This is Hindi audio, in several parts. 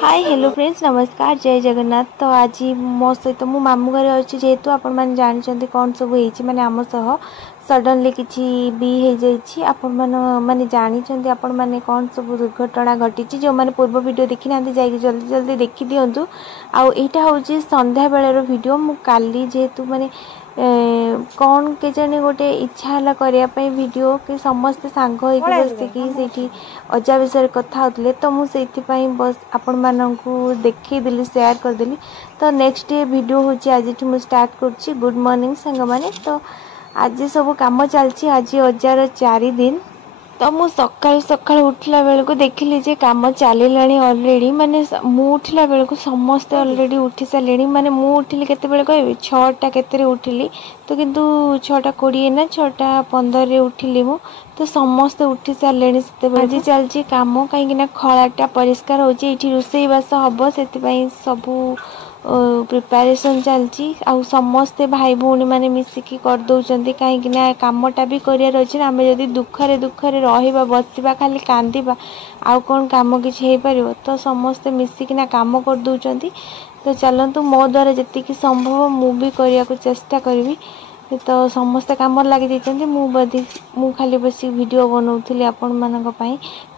हाय हेलो फ्रेंड्स नमस्कार जय जगन्नाथ। तो आज मो सहित मो मामू घर अच्छी जेहेतु आपण मैंने जानते कौन सब होती माने आम सह सडनली किसी भी हो जाइए आपण मैंने जानते आपण मैंने कौन सब दुर्घटना घटी जो मैंने पूर्व वीडियो देखी ना जाकि जल्दी जल्दी देखी दिंतु। आईटा हूँ संध्या बेलर वीडियो मु काली जेहेतु माने कौन के जाने गोटे इच्छा है करने वीडियो कि समस्ते सांग बसिकी अजा विषय कथा होते तो मुझे बस आपण मानू देखीदेली शेयर करदेली। तो नेक्स्ट डे वीडियो हूँ आज मुझे स्टार्ट कर गुड मॉर्निंग सांग माने। तो आज सब कम चलती आज अजार 4 दिन। तो मु सकाल सकाल उठला बेल को देखिली जे काम चलिला ऑलरेडी माने मु उठला बेल को समस्ते ऑलरेडी उठी सारे माने मु उठिली केते बेल कहबी 6टा केते उठिली तो किंतु 6:20 ना 6:15 रे उठिली मु। तो समस्ते उठी सारे से आज चलती काम कहीं खलाटा परिष्कार होची एठी रोसई बास हबो से सबू प्रिपरेशन चलती आउ समस्ते भाई भौणी मैंने मिसिकी कर दौरान कहीं कामटा भी करार अच्छे आम जदि दुखरे दुखरे रहा बसवा खाली कांदा आउ कौन कम कि तो समस्ते मिसिकिना काम कर दौरान। तो चलतु मो द्वारा जी संभव मु भी करने को चेष्टा करी। तो समस्ते काम लगी जाइए मु खाली बस वीडियो बनाऊली आपण मानक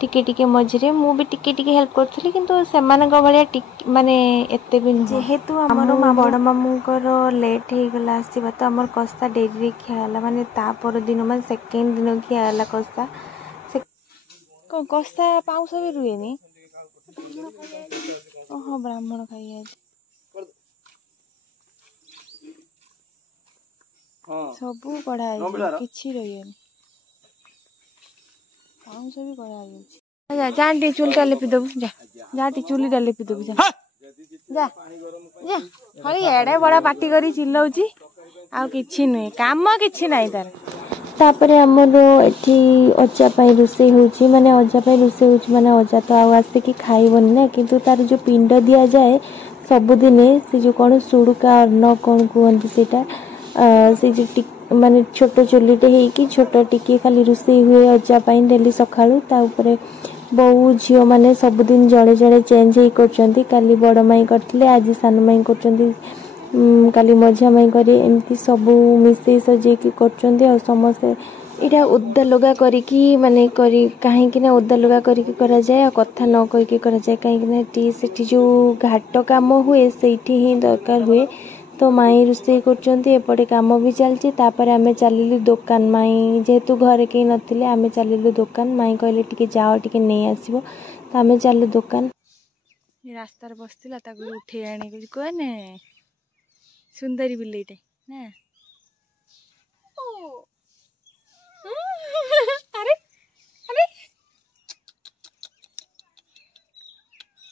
टिके टिके मझे मु भी टिके टिके हेल्प करी किंतु से माने एते भी जेहेतु आमर बड़ मामूर लेट हो गला आसवा तो आमर कषा डेरी खियाला माने ता पर दिन मान सेकेंड दिन खियाला कषा कषा पाउस भी रुएनी ओह ब्राह्मण खाई सबू कढ़ा किसी रही पाउस भी कढ़ा जा टी चुलटा लिपि देबू जा टी चुलीटा लिपि देबू जा जा जा खाली एड़े बड़ा पार्टी करी चिल्लाउची आ किछि नुहे काम किछि नाही तार। तापरे हमरो एठी अजा पाई रोसे होची माने अजा पाई रोसे होची माने अजा तो आ आसे कि खाइबनी ना किंतु तार जो पिंड दिया जाए सबुदिन से जो कौन सुड़ुका अन्न कौन कहते सेटा से जो माने छोट चुलीटे होगी छोट टिके खाली रोसे हुए अजा पाई डेली सकाळू ता ऊपर बहु झील मैंने सबुदिन जड़े जड़े चेंज ही कर काली बड़ माई करते आज सान माई कर काली मझिया माई करे एमती सबू मिसे सजेकी कर समस्ते इटा उदा लगा करी माने करी कहीं उदा लगा करी करा जाए कथा न कहीकि करा जाए कहीं से जो घाट काम हुए से ही दरकार हुए। तो माई रोषे करपटे काम भी चलती आम चलिलु दुकान माई जेहेतु घरे कहीं नथिले आम चलिलु दुकान माई कहले टिके जाओ टिके नहीं आसबो तो आम चलु दुकान रास्तार बसला उठे आने कहने सुंदरी बिलेटे ना अरे अरे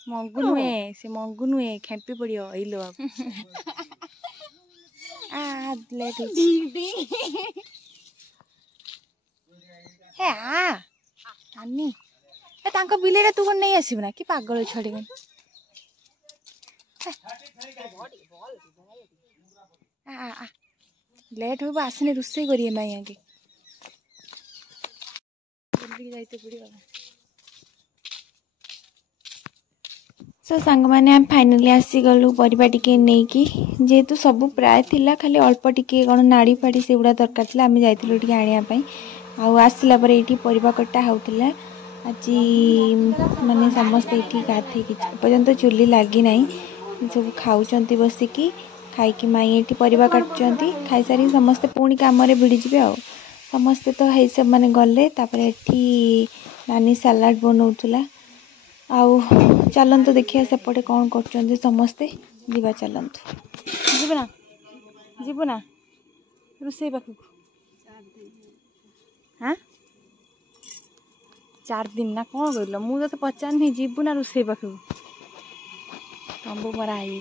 मंगू नुहे से मंगू नुहे खेपी पड़ो इलो लेट हे आनी ए तांको बिलेटा तू कोन नहीं आसीबना कि पागल छड़ी लेट हो आसने रोसे करिए माई आगे जाइते पड़ो। सो सांग मैंने आम फाइनाली आसीगलु परिबा टिके नेकी जेहेतु सब प्राय थिला खाली अल्प टिके कौन नाड़ी फाड़ी से गुड़ा दरकार थिला आम जाइतिलु टिके आनिया पई आउ आसिला परे एठी परिबा कटा होउतिला आज माने समस्त एठी गाथै कि पर्यंत चुली लागी नाही सब खाउचंती बसिकी खाइकी माई एठी परिबा काटचंती खाई सारी समस्त पुणी काम रे भिड़ी जिबे आ समस्त तो हे सब माने गले तापरे एठी नानी सलाड बनौतुला आउ चलतु देखिए सेपटे कौन कर समस्ते जीवा चलतु जीवना रोसे पाखक हाँ 4 दिन ना कौन कहल मुझे तो पचारनी जीवु ना रोसे पाखक तंबू मरा है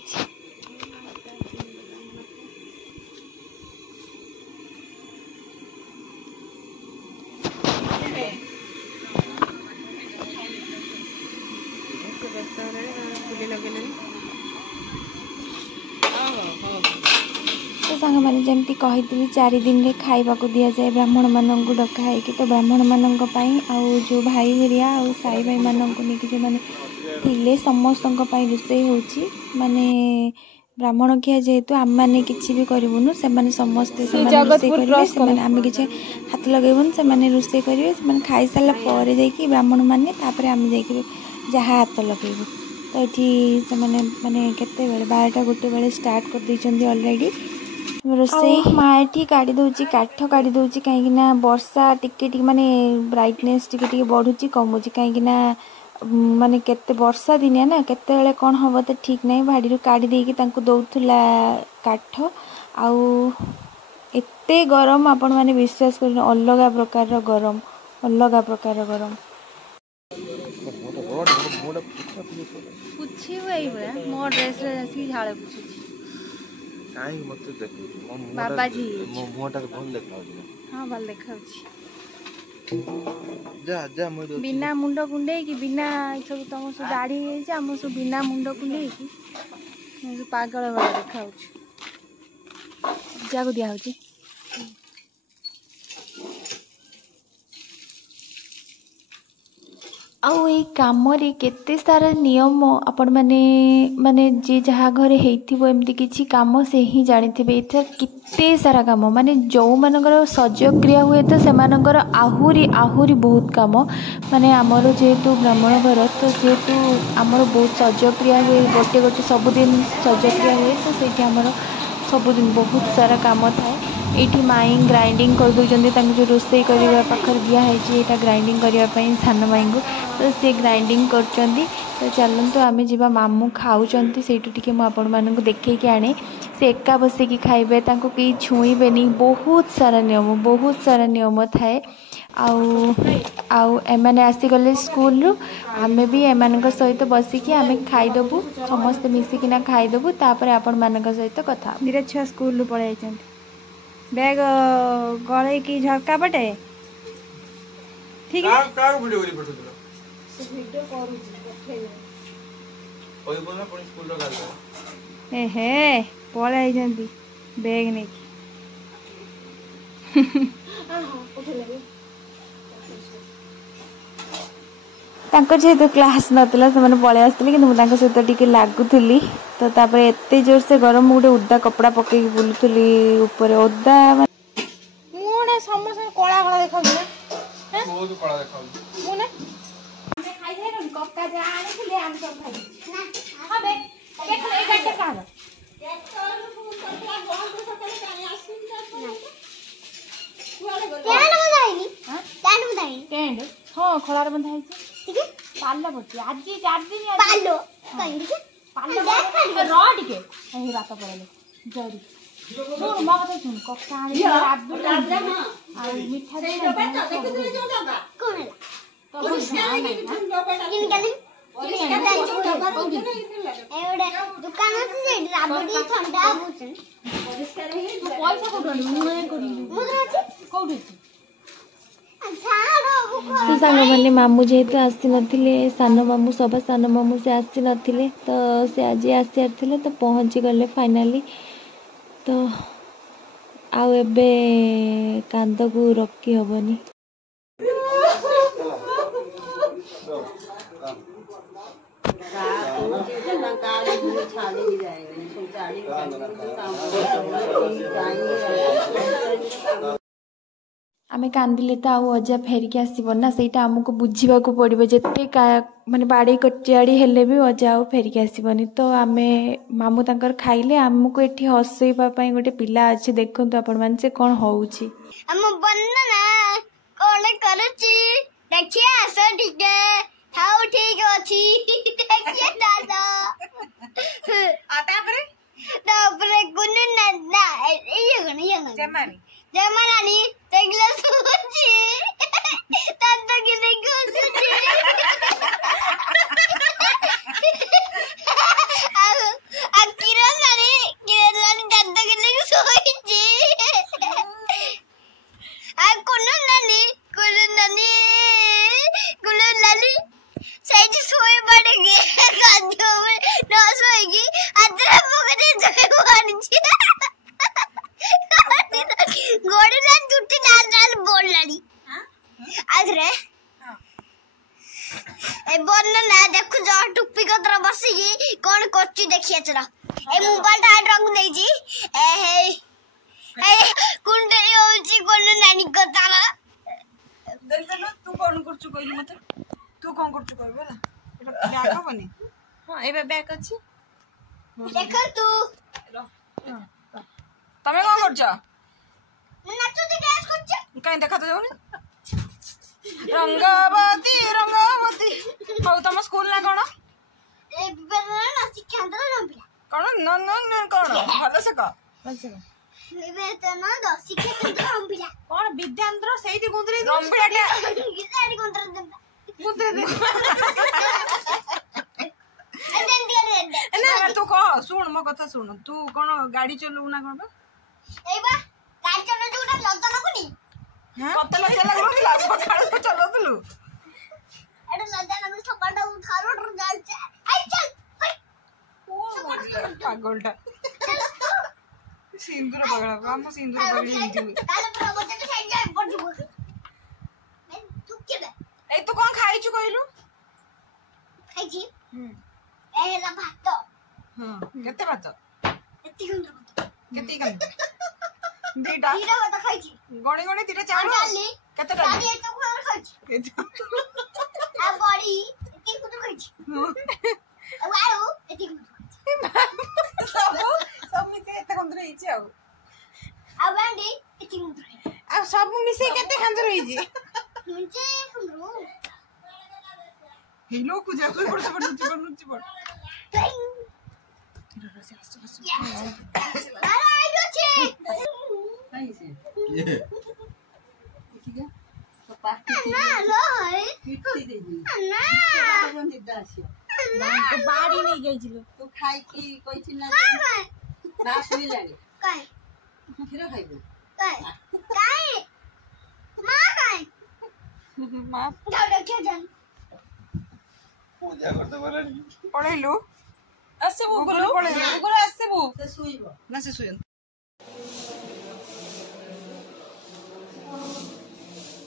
मैंने जमती कही 4 दिन रे खाइबा को दिया जाए ब्राह्मण मानक डका है तो ब्राह्मण मानक आउ जो भाई हेरिया आ साई भाई मानक नहीं जो मैंने थिले समस्त रोषे होची माने ब्राह्मण खिया जेहेतु आम मैंने किसी भी करूँ से समस्ते रोषे करेंगे आम किसी हाथ लगेबुन से रोषे करेंगे खाई सारा पर जाकि ब्राह्मण मैंने आम जहाँ हाथ लगेबू तो ये मैंने केते बेले 12टा 1 बेले स्टार्ट कर देइचंदी ऑलरेडी रोषे माँ ये काढ़ी दौची काठ काढ़ी दौची कहीं वर्षा टिके माने ब्राइटनेस टिके बढ़ुची कमुची कहीं माने केते वर्षा दिनिया ना केते बेले कौन हम तो ठीक नहीं भाड़ी काढ़ी देकी दौला काठ आउ एते गरम आपण माने विश्वास कर अलग प्रकार गरम अलग प्रकार गरम पुछि वही बड़ा मो ड्रेस रे आसी झाळे पुछि काई मत देखो बाबाजी मो मुटा भल देखाउ हां भल देखाउ जा जा मो बिना मुंड कुंडे की बिना सब तुम सब दाढ़ी है आम सब बिना मुंड कुंडे की सब पागल वाला देखाउ जाको दिया होची आउ ये कम केते सारा नियम आपण माने माने जे जहाँ घरे हेइथिबो एमती किछि काम से ही जानिथिबे एथर केते सारा काम माने जो मानकर सजक्रिया हुए तो सेमानकर आहुरी आहुरी बहुत काम माने आमर जेहेतु ब्राह्मण घर तो जेहेतु आमर बहुत सजक्रिया हुए गोटे गोटे सबुदिन सजक्रिया हुए तो से आमर सबुदिन बहुत सारा काम थाए ये माई ग्राइंडिंग कर दौरान जो रोषे करने पाखर दिखाई ग्राइंडिंग करने सान माई को तो सी ग्राइंडिंग कर तो चलते आम जा मामू खाऊँ से आपण मानक देखी आने से एका बसिकी खाइबे कई छुईबेनी बहुत सारा नियम थाए आउ एमाने आसीगले स्कूल रु आमे भी एमानक सहित बसिकी आमे खाइदेबू समस्ते मिसिकिना खाइदेबू तापर आपण मानक सहित कथा धीरे छुआ स्कूल रु पळाई जाइछन्ती बैग गले की झरका पटे ठीक है कार वीडियो करी पठो दिलो से वीडियो करू पठे ओय बोलना पुणी स्कूल रो गाल ए हे पळाई जंती बैग नै हां उठे लगे तांकर जेहेतु क्लास नातला से माने पळे आस्थिले कि मु तांकर सहित टिके लागुथुली तो तापर एते जोर से गरम गोटे उदा कपड़ा पके बुलुथुली ऊपर ओदा मुने समोसा कोला कोला देखाउ ना बहुत कोला देखाउ मुने हमें खाइ जाय न कक्का जा आनिथिले हम सब खाइ ना हां बे देख ए गाटे काल फोन करला बंद सकाळे कानी आसिन केन बंधाइनी हां केन बंधाइनी केन हां खोलार बंधाइ छै ठीक है पाल्ला बच्ची आज 4 दिन पालो कहीं ठीक है पाल्ला रॉड के कहीं रात पड़ले जड़ी सुन मा कथा सुन कक्का आनी राजा आ मिठा दे कोन है तो किन गले एवडे दुकान से राबडी ठंडा बुचन पैसा कोडली मुने कोडी मुद्रा कोडी तो सांग मैंने मामू जेहेतु आसी नथिले सान मामू सब सान मामू से आसी नथिले तो से आज आसी आरथिले तो पहुँची गले फाइनाली तो आउ एबे कांद को रखी हबनी आमे कांदिले तो आउ अजा फेरिक आसबो ना से आमको बुझा पड़ो जिते माने बाड़ी कचाड़ी हेले भी अजा आउ फेरिक आसबनी तो आमे मामू तांकर खाइले आमको एठी हसैबा गोटे पिला अच्छे देखु आपण मान से कौन होउची हम बन्ना कोले करची देखिए आसो ठीक है हाउ ठीक अछि देखिए दादा तापरे गुन ना ये जमानी जमानी तेगला सोची तत्तो की देखो सोची आ किरण लानी तत्तो की देखो सोची आ कुलन लानी सही सोई पड़ेगी कांदो में न सोएगी अदरा पकड़े जोए मारजी रे ए बोल ना देखो जो टुप्पी को तरह बसी कौन कोची देखिए चलो ए मोबाइल टा रंग देई जी ए हे कुंडली होची कोन नानी को तारा देख देलो तू कौन करछु कहली मते तू कौन करछु कहबे ना एटा बैग हबनी हां एबे बैग अछि देख तू तमे कौन करछ नाचो ते डांस करछ काई देखा तो जाउनी रंगावती रंगावती हो तम स्कूल ना कोन ए बेरा ना शिक्षांतर नंबिया कोन न न न कोन भलो से का एबे त ना द शिक्षांतर नंबिया कोन विद्यांतर सेठी गुंदरी नंबिया गिसाडी कोंतर गुंदरी दे दे ना तू कह सुन मो कथा सुन तू कोन गाड़ी चलऊ ना कोन एबा गाड़ी चलो जोटा लज्जा लागुनी कत लज्जा लागुनी सकाळ से चलौतलु एटा लज्जा लागु सकाळ उठारो जालचे आई चल पागलटा सिंदूर पगला हम सिंदूर पगली हिंदी काले पर बच्चे के साइड जाए पड़ जुबो तू के बे ए तू कोन खाइछु कहलु खाई जी एला भात हां केते भात एती गुंद केते कन दीटा दीटा भात खाई जी गणी गणी तीटा चावल डाली केते डाली डाली तो खाई खाई जी आ बड़ी एती गुंद खाई जी वाओ एती गुंद सब मिसे एते खंदर हिची आ वेंडी एती गुंद खाई आ सब मिसे केते खंदर हिची मुझे खंदरो हेलो कुजा कोई पड़ पड़ अरे आई दो छे ये ना लो है ना बाड़ी नहीं गइजिलो तू खाई की कइछि ना ना सुई लागे काय खीर खाइबो काय काय मां काय मां जाओ देखिए जान पूजा करते बोलनी पढैलु आसेबु बोलो गुगल आसेबु से सुईबो ना से सुयन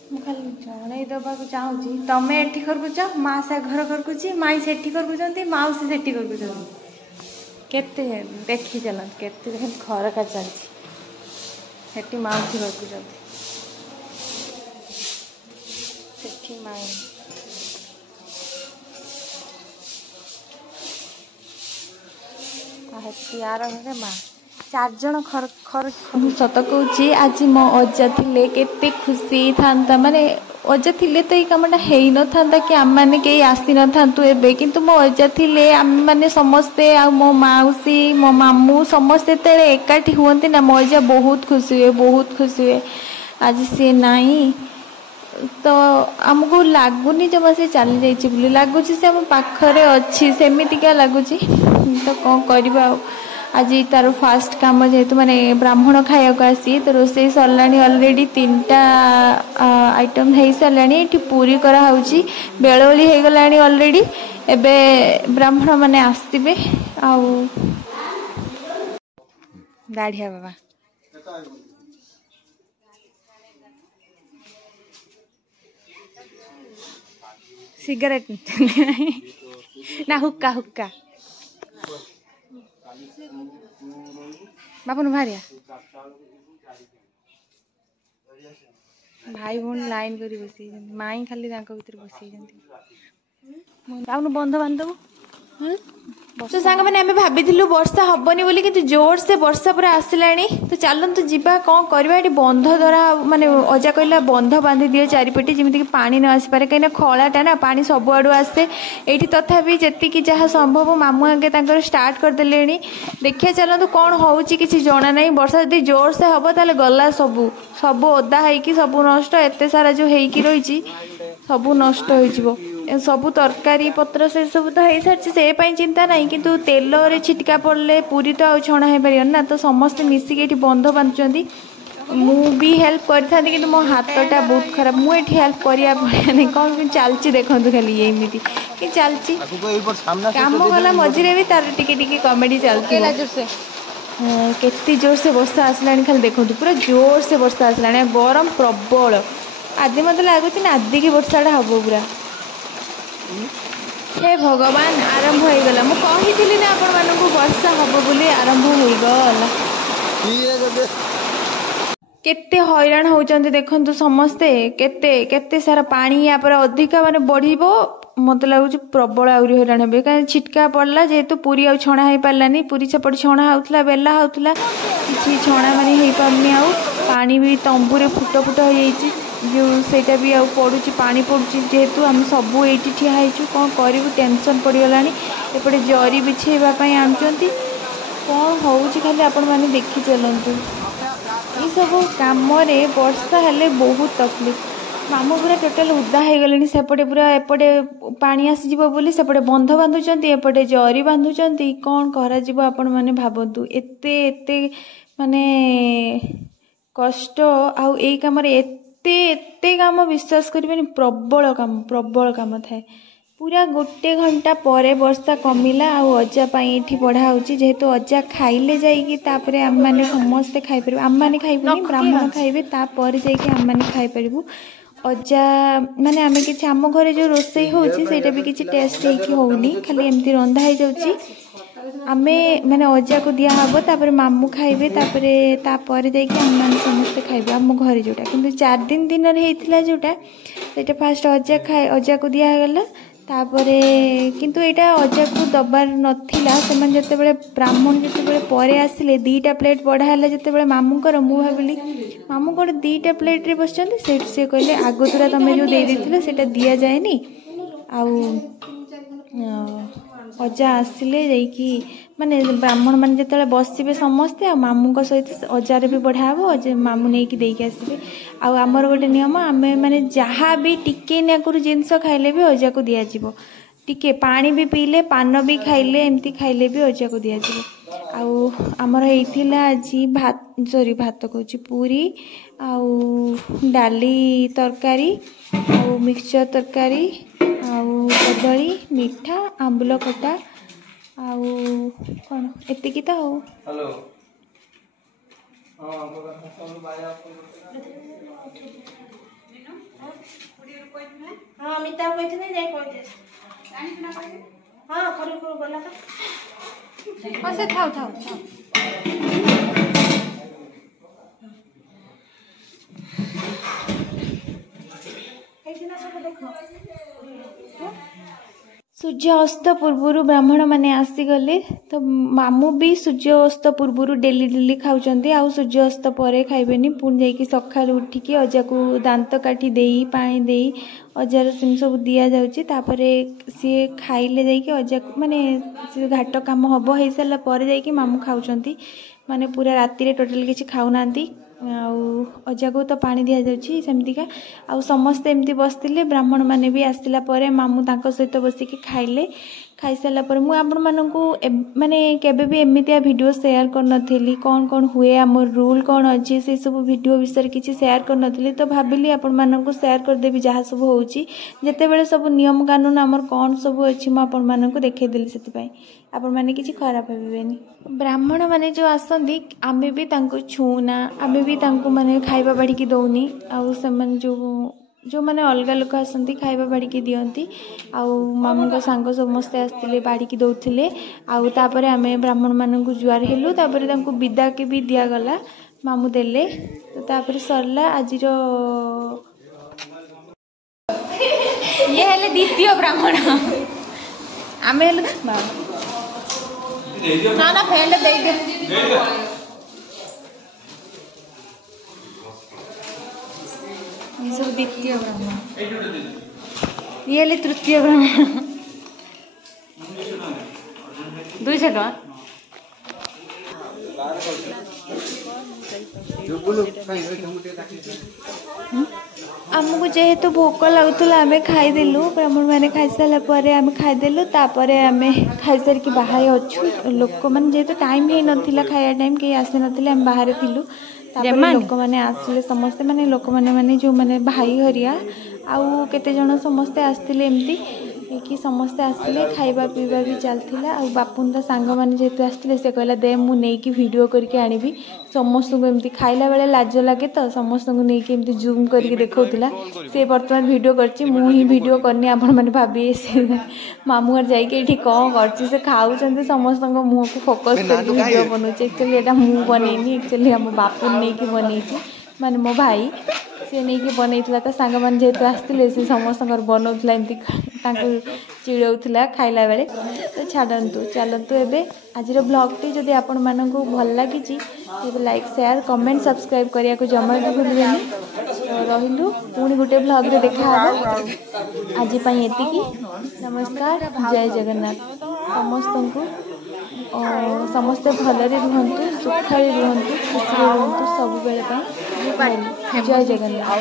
ମୁଁ ଖାଲି ଜଣେଇ ଦେବାକୁ ଚାହୁଁଛି ତମେ ଏଠି କରୁଛ ମା ସେ ଘର କରୁଛି ମାଇଁ ସେଠି କରୁଛନ୍ତି ମାଉସୀ ସେଠି କରୁଛନ୍ତି କେତେ ଦେଖି ଚାଲନ୍ତୁ କେତେ ଖରକା ଚାଲିଛି ସେଠି ମାଉସୀ କରୁଛନ୍ତି ସେଠି ମାଇଁ ହେଠି ଆର ଘରେ ମା ଚାରିଜଣ ମୁଁ ସତ କହୁଛି ଆଜି ମୋ ଅଜା ଥିଲେ କେତେ ଖୁସି ହେଇଥାନ୍ତା ମାନେ ଅଜା ଥିଲେ ତ ଏଇ କାମଟା ହେଇନଥାନ୍ତା କି ଆମେମାନେ କେହି ଆସିନଥାନ୍ତୁ ଏବେ କିନ୍ତୁ ମୋ ଅଜା ଥିଲେ ଆମେମାନେ ସମସ୍ତେ ଆଉ ମୋ ମାଉସୀ ମୋ ମାମୁଁ ସମସ୍ତେ ଯେତେବେଳେ ଏକାଠି ହୁଅନ୍ତି ନା ମୋ ଅଜା ବହୁତ ଖୁସି ହୁଏ ଆଜି ସିଏ ନାହିଁ ତ ଆମକୁ ଲାଗୁନି ଜମା ସେ ଚାଲି ଯାଇଛି ବୋଲି ଲାଗୁଛି ସେ ଆମ ପାଖରେ ଅଛି ସେମିତିକା ଲାଗୁଛି ତ କ'ଣ କରିବା ଆଉ আজি তার ফার্স্ট কাম যেহেতু মানে ব্রাহ্মণ খাইବାକୁ আসি তো ରୋଷେଇ ସରିଲାଣି অলরেডি 3টা আইଟম ହେଇ ସାରିଲାଣି ଏଠି ପୁରୀ କରା ହେଉଛି ବେଳଓଳି ହେଇଗଲାଣି অলরেডি ଏବେ ବ୍ରାହ୍ମଣ ମାନେ ଆସିବେ ଆଉ ଦାଢ଼ିଆ ବାବା ସିଗାରେଟ ନା ହୁକ୍କା ହୁକ୍କା ବାପନ ଭାରିଆ ଭାଇ ଭଉଣୀ ଲାଇନ କରି ବସିଯାଇଛନ୍ତି ମାଇଁ ଖାଲି ତାଙ୍କ ଭିତରେ ବସିଯାଇଛନ୍ତି ଯାଉନୁ ବନ୍ଧୁବାନ୍ଧବ तो सांग मैंने आम भाभी वर्षा हेनी बोली कि जोर से वर्षा पूरा आसलानी तो चलतु जावा कौन करवा बंध द्वारा माने अजा कहला बंध बांधि दियो चारिपटे जमीक पानी न आसपे कहीं खलाटा ना पानी सबुआड़ आसे ये तथापि जी जहाँ संभव मामू आगे स्टार्ट करदे देखिए चलतु कौन हो कि जना ना वर्षा जब जोर से हम ताले गला सबू सब ओदा है सब नष्ट एत सारा जो होगी रही सब नष्ट हो सबू तरकारी पत्र से सब तो हो सारी से चिंता नहीं किंतु तेल रे छिटका पड़े पूरी तो आ छणा हो पार ना तो समस्ते मिसिक बंध बांधुंट मु भी हेल्प करता कि मो हाथटा बहुत खराब मुझे हेल्प करनी कौन चलती देखो खाली एमती कि चलती कम गला मझे भी तार टिके कमेडी चलती केते जोर से वर्षा आसला खाली देखो पूरा जोर से वर्षा आसला गरम प्रबल आदि मत लगुच नादी की वर्षाटा हम पूरा हे भगवान आरंभ हो गला मु कही ना आपण मानक वर्षा हम बोली आरंभ हो गला केते हैरान होउचंती देखंतु समस्ते केते केते सारा पानी या पर अधिका माने बढ़िबो मत लगुच प्रबल आउरी हैरान हेबे का छिटका पड़ला जेहेतु पूरी आ छणा हे पारलानी पूरी सेपट छणा होउतला बेला होउतला किछि छणा माने हे पारनी आ पानी भी तंबुरे फुट फुट हो जाईची जो सेटा भी आ पडुची पानी पडुची जेहेतु हम सब एठी ठिया हेचु कोन करिवु टेंशन पड़ी गलानी एपटे जरी बिछेबा पई आनचंती कोन होउची खाली आपण माने देखि चलंतु ये सब कम वर्षा हेले बहुत तकलीफ मामू पूरा टोटाल उदा हो गले सेपटे पूरा एपटे पानी आसीज बोली सेपटे बंध बांधुंट एपटे जरी बांधुंट कौन कर आपण मैंने भावतु एते एते माने कष्ट आउ ए काम एते एते काम विश्वास करें प्रबल काम थाए पूरा गोटे घंटा पर वर्षा कमिला आउ अजा ये पढ़ा जेहेतु अजा खाइले जाइए आम मैंने समस्ते खाईपर आम मैंने खाइबुनी ब्राह्मण खाइबे तापर जाइए आम मैंने खाईपर अजा माने आम कि आम घर जो रोसई होटा भी किसी टेस्ट होनी खाली एमती रंधा हो जाउची आमे माने अजा को दिया हबो तापर मामू खाइबे तापर जाइए आम मैंने समस्ते खाइबे आम घर जोटा किंतु 4 दिन हेइथिला जोटा सेटा फास्ट अजा को दिया गला तापरे किंतु एटा अजा को दबार नथिला सेमान जते बेले ब्राह्मण जते बेले परे आसिले 2टा प्लेट बढ़ा हला जते बेले मामू कर मु भाबिली मामू कोड 2टा प्लेट रे बसचंती सेट से कहले आगतुरा तमे जो दे देथिले सेटा दिया जायनी आउ अजा आसिले जाइकी माने ब्राह्मण माने जते बसिबे समस्ते आ मामू सहित अजार भी बढ़ा हम मामू नहीं कि देके आसबे आमर गोटे नियम आमे माने जहाँ भी टिके नाकुर जिनस खाइले भी अजा को दिया जिवो टिके पानी भी पीले पान भी खाइले एमती खाइले भी अजा को दिया जिवो आउ आमर हेइथिला आजी भात कहूची पूरी आउ डाली तरकारी आउ मिक्सचर तरकारी आउ कदली मिठा आंबुल खटा आउ कौन एतिकी तो हो हेलो हाँ मिता कहते नहीं जाए कहते हाँ करू करू गला तो से थाउ थाउ सूर्य अस्त पूर्वर ब्राह्मण माने आसीगले तो मामू भी सूर्य अस्त पूर्वर डेली डेली खाऊंट आउ सूर्य अस्त पर खाइबेनी पुणी जाइए सका उठिकी अजा को दांत काटी दे पानी दे अजार सिम सब दि जापर सी खाइले जाइए अजा माने सी घाट कम हम हो सारा पर जाइए मामू खाऊंट माने पूरा राति टोटाल किसी खाऊना अजा को तो पानी दि जाऊँगी सेमतिका आउ समस्ते एमती बसते ब्राह्मण माने भी आसला पर मामू तांको सहित बसिकी खाइले खाई सारा पर मुझे आपण मानू माने केबे भी एमितिया वीडियो शेयर कर नथिली कौन कौन हुए आमर रूल कौन अच्छी से सब वीडियो विषय किसी शेयर कर नथिली तो भाविली आपण मानू शेयर करदेवी जहाँ सब होची जेते बेले सब नियम कानून आमर कौन सब अच्छी मुझे आपण मानू देखईदेली से आपण मैंने किसी खराब भावेनि ब्राह्मण माने जो आसती आमे भी तांको छूना आमे भी तांको माने खाइबा बाढ़ी दौनी आउ से जो मैंने अलग लोक आसती खाइबा बाढ़ी दियंती आउ मामू का सांग समस्ते आसते बाढ़ी दौले आउे आम ब्राह्मण मानू जुआर हेलु तापर तांको विदा के भी दिगला मामू देले तो सरला आज ये हेले द्वितीय ब्राह्मण आम ना ना फैन दे सब द्वितीय ब्राह्मण ये हेले तृतीय ब्राह्मण 200 टका आमको जेहेतु भोक लगुला आम खाईदेलु ब्राह्मण मैंने खाई सारापर आम खाईदेलु तापर आम खाई सारिक बाहर अच्छु लोक मैंने जेहेतु टाइम ही नाला खाया टाइम कहीं आसी ना आम बाहर थिलु लोक मैंने आसिले समस्ते माने लोक मैंने जो मैंने भाई हरिया आउ केते जण समस्ते आसते एमती कि समस्ते आसिले खाइबा पीवा भी चलता आ बापुन ता सांग मैंने जेहेतु आसते से कहला दे मु नहीं वीडियो करके आनिबी समस्त को एमती खाइला बेले लाज लगे तो समस्त को नहीं एमती जूम करके देखौतिला से वर्तमान वीडियो करछि मु ही वीडियो करनी आपण माने भाबी से मामू घर जाइके एठी कौन करछि से खाउछन्ते समस्त को मुंह को फोकस करके वीडियो बनौछि एक्चुअली एटा मु बनेनी एक्चुअली हम बापुन नहीं की बनैछि माने मो भाई से नहीं कि बनईला तो सांग मैंने जेहेतु आसते से समस्त बनाऊला एमती चिड़ौला खाइला बेले तो छाड़ू चलतु एवं आज ब्लॉगटी जदि आपण मानक भल लगी तेज लाइक शेयर कमेंट सब्सक्राइब करने को जमा भी भूलेनि तो रहिलु पुणी गोटे ब्लॉग रे देखा आज एतिकी नमस्कार जय जगन्नाथ समस्त को समस्ते भलरे रुहंतु सुखरे रुहंतु खुशी रुहंतु सब बेले जय जगन्नाथ।